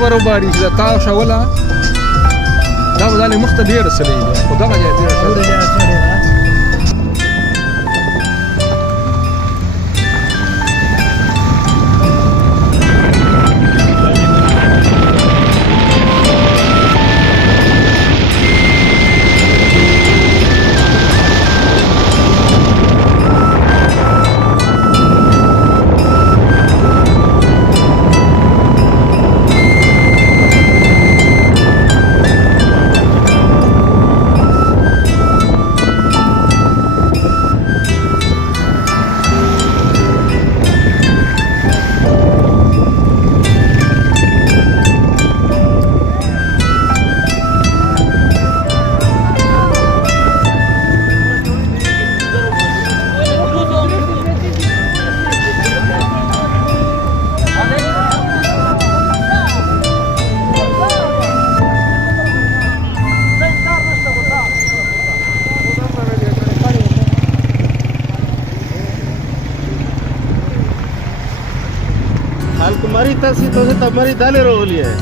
برابري چې تا شوله دا به ځانې مخ ته ډېر رسولی دی خو دغه ځای ډېره ښه ده. Alkumari tasi tose tamari dale rohli hai.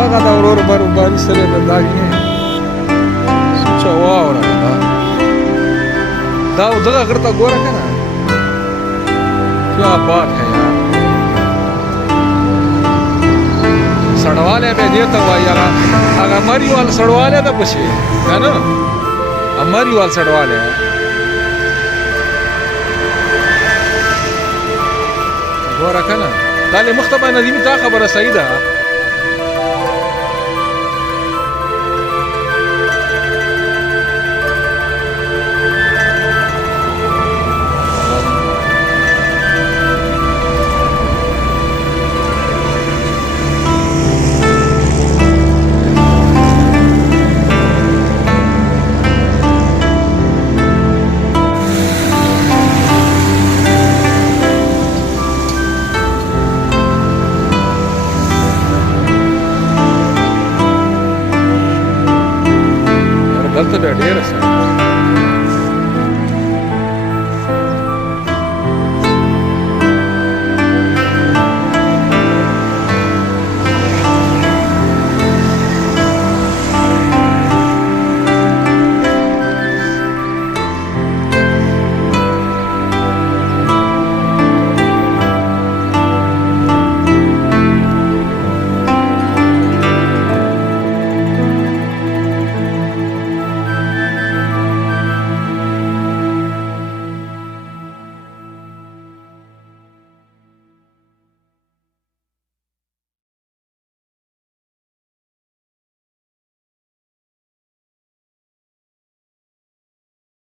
دغه د ورور برابري سره د داګینې سوچه واوره دا دغه غر ته ګوره که نه کیا بات ہے یار سړوالی به یې دې ته وایي هغه مریوال سړوالی ده پسې که نه مریوال سړوالی ګوره که نه دا لې مخ ته به نظیمي دا خبره صحیح ده